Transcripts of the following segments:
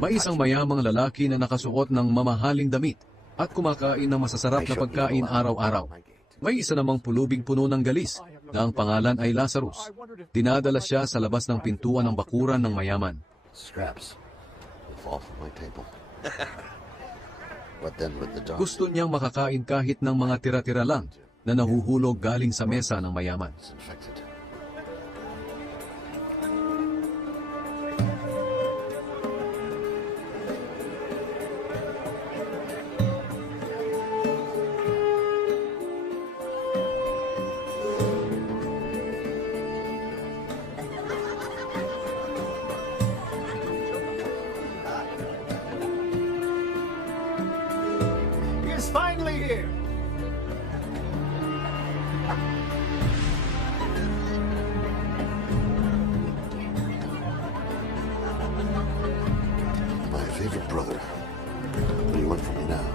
May isang mayamang lalaki na nakasuot ng mamahaling damit at kumakain ng masasarap na pagkain araw-araw. May isa namang pulubing puno ng galis na ang pangalan ay Lazarus. Dinadala siya sa labas ng pintuan ng bakuran ng mayaman. Gusto niyang makakain kahit ng mga tira-tira lang na nahuhulog galing sa mesa ng mayaman. Finally here! My favorite brother. What do you want from me now?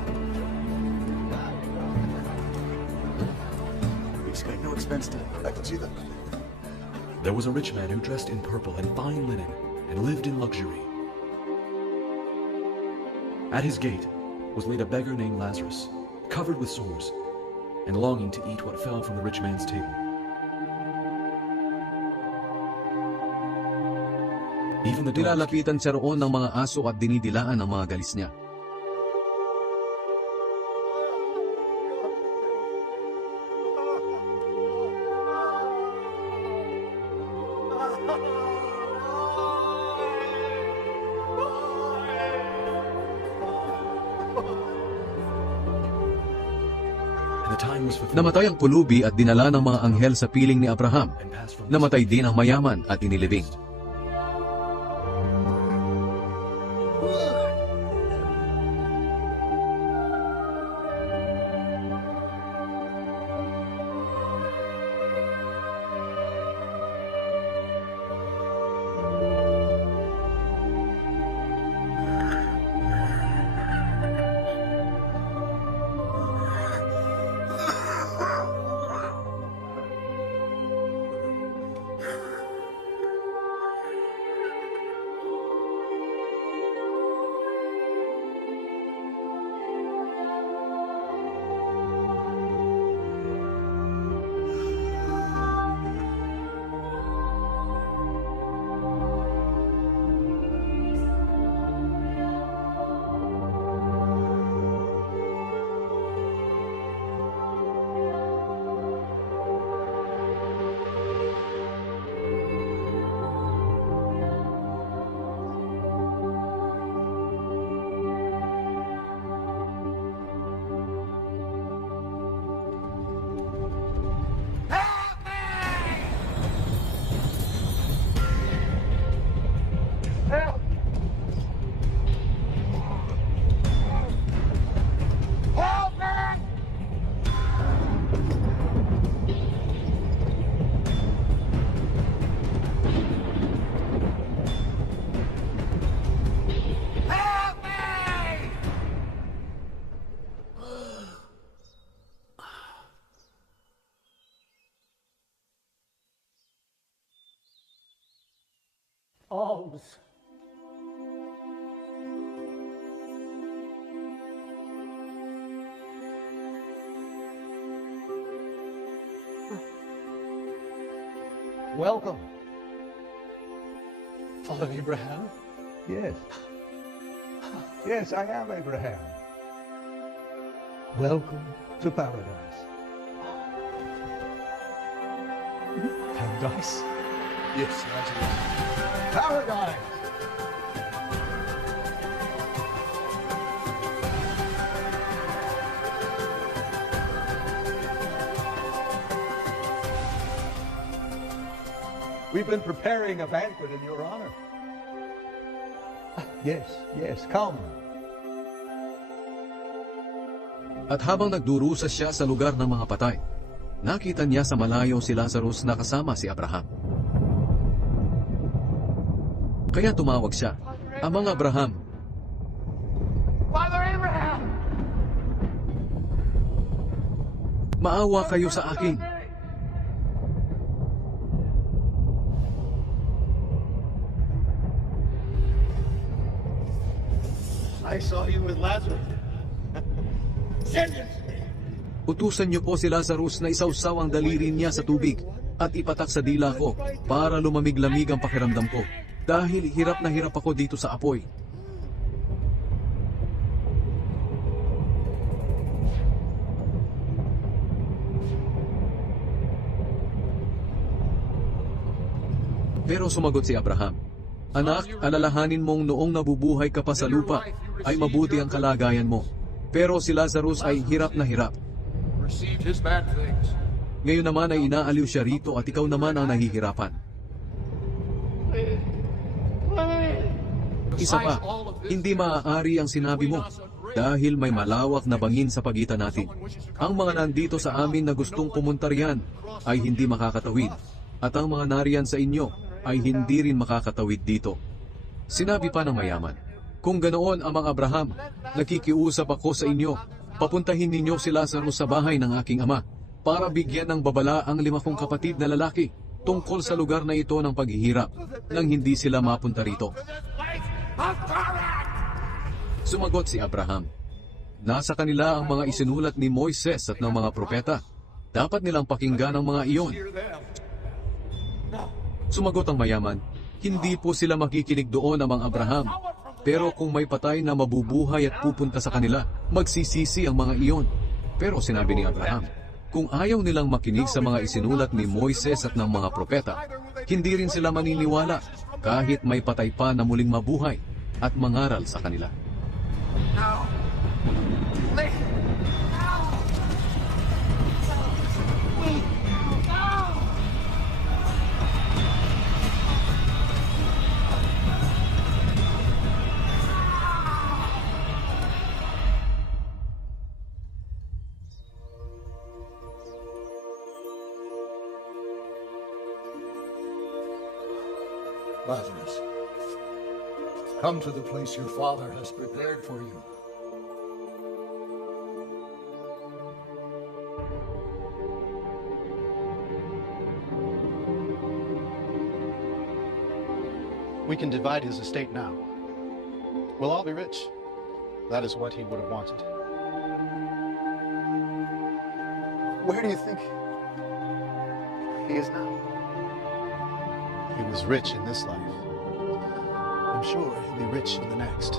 We spared no expense to I can see that. There was a rich man who dressed in purple and fine linen and lived in luxury. At his gate was laid a beggar named Lazarus, covered with sores, and longing to eat what fell from the rich man's table. Even the dogs Nilalapitan siya roon ng mga aso at dinidilaan ang mga galis niya. and the time was fulfilled, Namatay ang pulubi at dinala ng mga anghel sa piling ni Abraham. and passed from Namatay din ang mayaman at inilibing. alms. Welcome. Father Abraham? Yes. Yes, I am Abraham. Welcome to paradise. Paradise? Yes, that's it. Paradise! We've been preparing a banquet in your honor. Yes, yes, come. At habang nagdurusa siya sa lugar ng mga patay, nakita niya sa malayo si Lazarus na kasama si Abraham. Kaya tumawag siya, "Amang Abraham, Father Abraham! maawa kayo sa akin. I saw you with Lazarus. Sentence me. Utusan niyo po si Lazarus na isawsaw ang daliri niya sa tubig at ipatak sa dila ko para lumamig-lamig ang pakiramdam ko dahil hirap na hirap ako dito sa apoy. Pero sumagot si Abraham, "Anak, alalahanin mong noong nabubuhay ka pa sa lupa ay mabuti ang kalagayan mo. Pero si Lazarus ay hirap na hirap. Received his bad things. Ngayon naman ay inaaliw siya rito at ikaw naman ang nahihirapan." Isa pa, hindi maaari ang sinabi mo dahil may malawak na bangin sa pagitan natin. Ang mga nandito sa amin na gustong pumunta riyan ay hindi makakatawid at ang mga nariyan sa inyo ay hindi rin makakatawid dito. Sinabi pa ng mayaman, "Kung ganoon, Amang Abraham, nakikiusap ako sa inyo, papuntahin ninyo si Lazarus sa bahay ng aking ama para bigyan ng babala ang 5 kong kapatid na lalaki tungkol sa lugar na ito ng paghihirap nang hindi sila mapunta rito." Sumagot si Abraham, "Nasa kanila ang mga isinulat ni Moises at ng mga propeta. Dapat nilang pakinggan ang mga iyon." Sumagot ang mayaman, "Hindi po sila makikinig doon, Amang Abraham. Pero kung may patay na mabubuhay at pupunta sa kanila, magsisisi ang mga iyon." Pero sinabi ni Abraham, kung ayaw nilang makinig sa mga isinulat ni Moises at ng mga propeta, hindi rin sila maniniwala kahit may patay pa na muling mabuhay at mangaral sa kanila. No. Please. Lazarus, come to the place your father has prepared for you. We can divide his estate now. We'll all be rich. That is what he would have wanted. Where do you think he is now? He was rich in this life. I'm sure he'll be rich in the next.